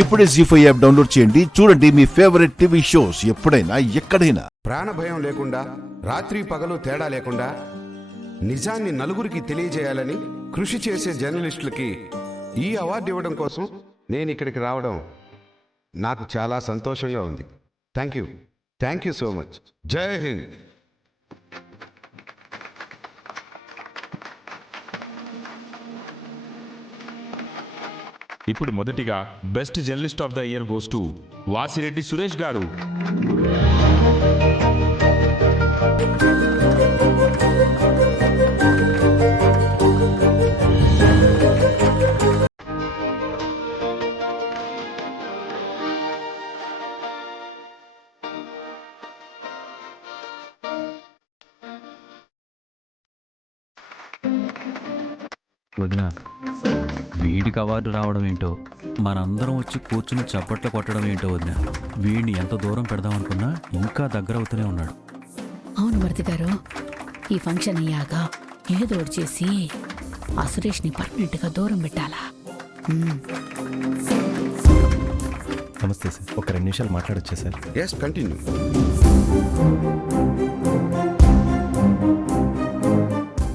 ఇప్పుడే జీ5 app download చేయండి. చూడండి మీ ఫేవరెట్ టీవీ షోస్ ఎప్పుడైనా ఎక్కడైనా. ప్రాణ భయం లేకుండా, రాత్రి పగలు తేడా లేకుండా నిజాన్ని నలుగురికి తెలియజేయాలని కృషి చేసే జర్నలిస్టులకి ఈ అవార్డు ఇవ్వడం కోసం నేను ఇక్కడికి రావడం నాకు చాలా సంతోషంగా ఉంది. Thank you so much. జై హింద్. ఇప్పుడు మొదటిగా best journalist of the year goes to Vasireddy Suresh గారు. వదిన, వీడికి అవార్డు రావడం ఏంటో, మనందరం వచ్చి కూర్చుని చప్పట్లు కొట్టడం ఏంటో వదిన. వీడిని ఎంత దూరం పెడదామనుకున్నా ఇంకా దగ్గర అవుతూనే ఉన్నాడు. అవును మరిది గారు, ఈ ఫంక్షన్ అయ్యాక ఏదో చేసి ఆ సురేష్ని పర్మనెంట్గా దూరం పెట్టాలా? నమస్తే సార్, ఒక 2 నిమిషాలు మాట్లాడొచ్చా సార్? Yes, continue.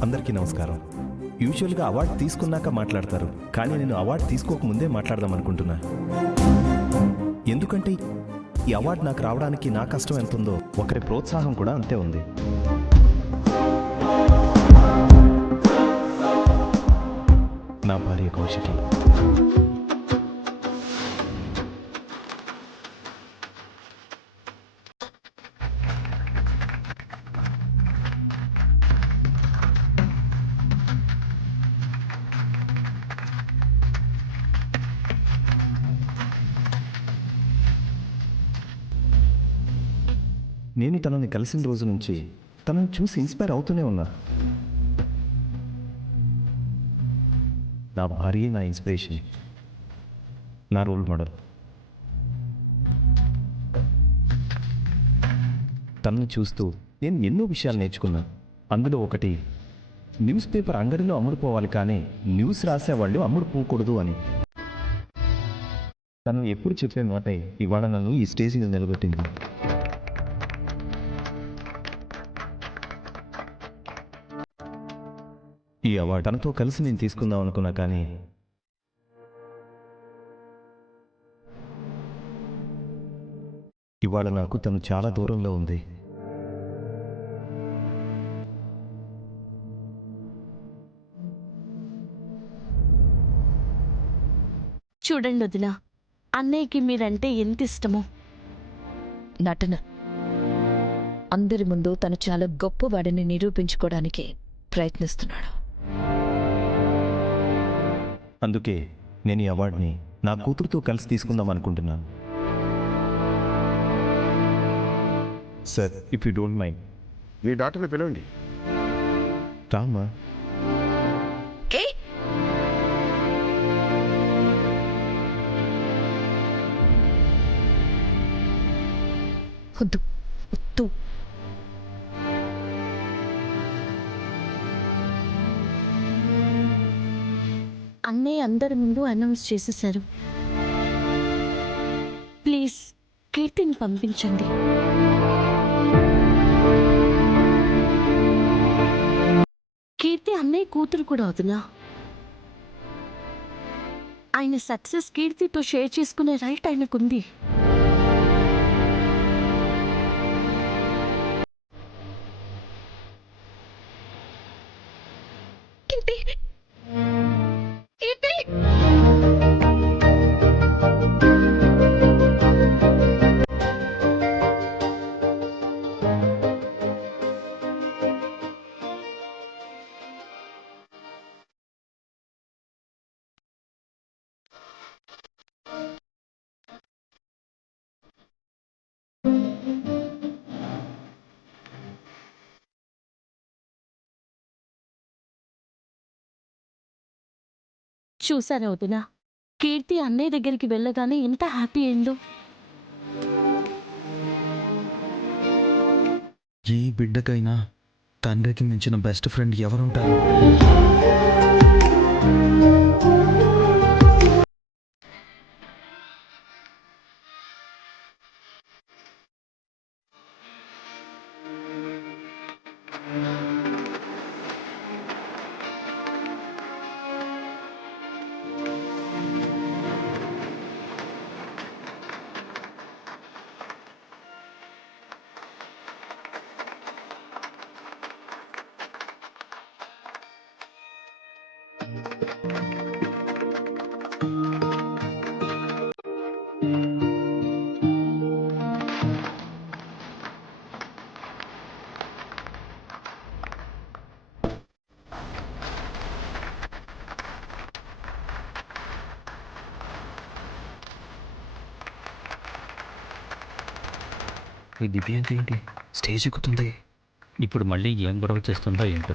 అందరికీ నమస్కారం. యూజువల్గా అవార్డు తీసుకున్నాక మాట్లాడతారు, కానీ నేను అవార్డు తీసుకోకముందే మాట్లాడదాం అనుకుంటున్నా. ఎందుకంటే ఈ అవార్డు నాకు రావడానికి నా కష్టం ఎంత ఉందో, ఒకరి ప్రోత్సాహం కూడా అంతే ఉంది. నా భార్య కౌశికి. నేను తనని కలిసిన రోజు నుంచి తనని చూసి ఇన్స్పైర్ అవుతూనే ఉన్నా. నా భార్య నా ఇన్స్పిరేషన్, నా రోల్ మోడల్. తనని చూస్తూ నేను ఎన్నో విషయాలు నేర్చుకున్నాను. అందులో ఒకటి, న్యూస్ పేపర్ అంగడిలో అమ్ముడుపోవాలి కానీ న్యూస్ రాసేవాళ్ళు అమ్ముడుపోకూడదు అని. తను ఎప్పుడు చెప్పే మాటే ఇవాళ నన్ను ఈ స్టేజ్ని నిలబెట్టింది. ఈ అవార్డు తనతో కలిసి నేను తీసుకుందాం అనుకున్నా, కానీ ఇవాళ నాకు తను చాలా దూరంలో ఉంది. చూడండి వదిన, అన్నయ్యకి మీరంటే ఎంత ఇష్టమో. నటన. అందరి ముందు తను చాలా గొప్పవాడిని నిరూపించుకోవడానికి ప్రయత్నిస్తున్నాడు. అందుకే నేను ఈ అవార్డుని నా కూతురుతో కలిసి తీసుకుందాం అనుకుంటున్నాను. Sir, if you don't mind, మీ డాక్టర్ని పిలవండి. రామ్మా. వద్దు వద్దు. అన్నయ్య అందరి ముందు అనౌన్స్ చేసేశారు. ప్లీజ్ కీర్తిని పంపించండి. కీర్తి అన్నయ్య కూతురు కూడా అవుతున్నా. ఆయన సక్సెస్ కీర్తితో షేర్ చేసుకునే రైట్ ఆయనకుంది. చూసాను వదినా, కీర్తి అన్నయ్య దగ్గరికి వెళ్ళగానే ఎంత హ్యాపీ అయిందో. ఏ బిడ్డకైనా తండ్రికి మించిన బెస్ట్ ఫ్రెండ్ ఎవరుంటారు? ఈ దివ్య అంటే ఏంటి స్టేజ్ ఎక్కుతుంది. ఇప్పుడు మళ్ళీ ఏం గొడవ చేస్తుందో ఏంటో.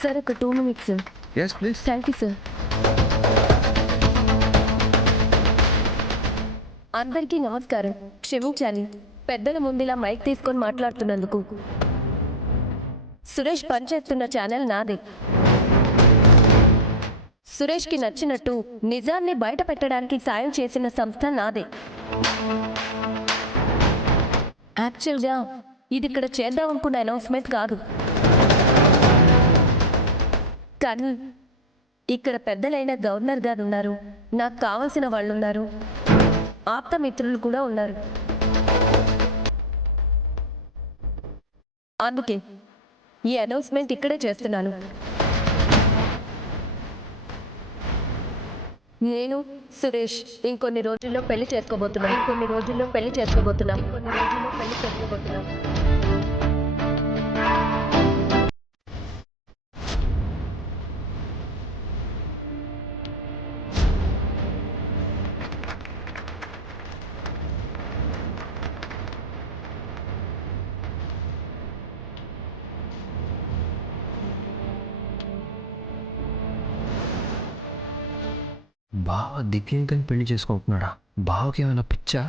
సార్ ఒక 2 minutes sir. Yes please. Thank you sir. అందరికీ నమస్కారం. క్షమించాలి పెద్దల ముందు ఇలా మైక్ తీసుకొని మాట్లాడుతున్నందుకు. సురేష్ పనిచేస్తున్న ఛానల్ నాదే. సురేష్కి నచ్చినట్టు నిజాన్ని బయట పెట్టడానికి సాయం చేసిన సంస్థ నాదే. యాక్చువల్గా ఇది ఇక్కడ చేద్దామనుకున్న అనౌన్స్మెంట్ కాదు, కానీ ఇక్కడ పెద్దలైన గవర్నర్ గారు ఉన్నారు, నాకు కావాల్సిన వాళ్ళు ఉన్నారు, ఆప్తమిత్రులు కూడా ఉన్నారు. అందుకే ఈ అనౌన్స్మెంట్ ఇక్కడే చేస్తున్నాను. నేను సురేష్ ఇంకొన్ని రోజుల్లో పెళ్లి చేసుకోబోతున్నాం. బావ దివ్యంకని పెళ్లి చేసుకుంటున్నాడా? బావకి ఏమైనా పిచ్చా?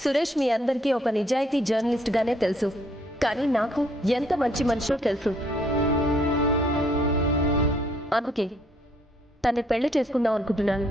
సురేష్ మీ అందరికీ ఒక నిజాయితీ జర్నలిస్ట్ గానే తెలుసు, కానీ నాకు ఎంత మంచి మనిషో తెలుసు. అందుకే తన్ని పెళ్లి చేసుకుందాం అనుకుంటున్నాను.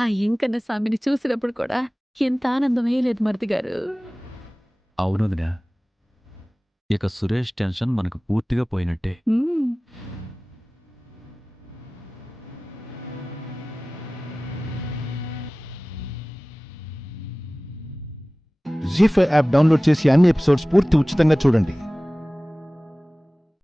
ఆ ఇంకన్న స్వామిని చూసినప్పుడు కూడా ఎంత ఆనందమే లేదు మరిది గారు. అవును వదినా, ఇక సురేష్ టెన్షన్ మనకు పూర్తిగా పోయినట్టే. మ్మ్. జీ5 యాప్ డౌన్లోడ్ చేసి అన్ని ఎపిసోడ్స్ పూర్తి ఉచితంగా చూడండి.